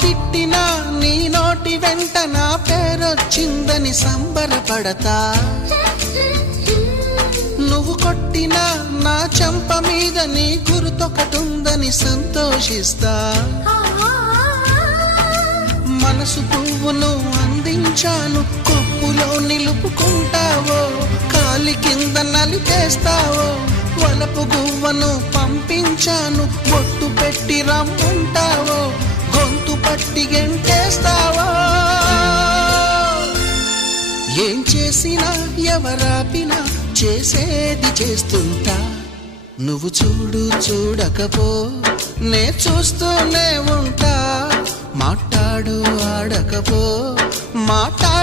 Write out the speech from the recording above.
తిట్టినా నీ నోటి వెంట నా పేరొచ్చిందని సంబరపడతా. నువ్వు కొట్టినా నా చెంప మీద నీ గుర్తొకటుందని సంతోషిస్తా. మనసు పువ్వును అందించాను, కొప్పులో నిలుపుకుంటావో, కాలి కింద నలిపేస్తావో. వలపు గువ్వను పంపించాను, బొట్టు పెట్టి రమ్మంటావో, గొంతు పట్టి గెంటేస్తావో. ఏం చేసినా ఎవరాపినా చేసేది చేస్తుంటా. నువ్వు చూడు చూడకపో నే చూస్తూనే ఉంటా. మాట్లాడు ఆడకపో మాట్లాడు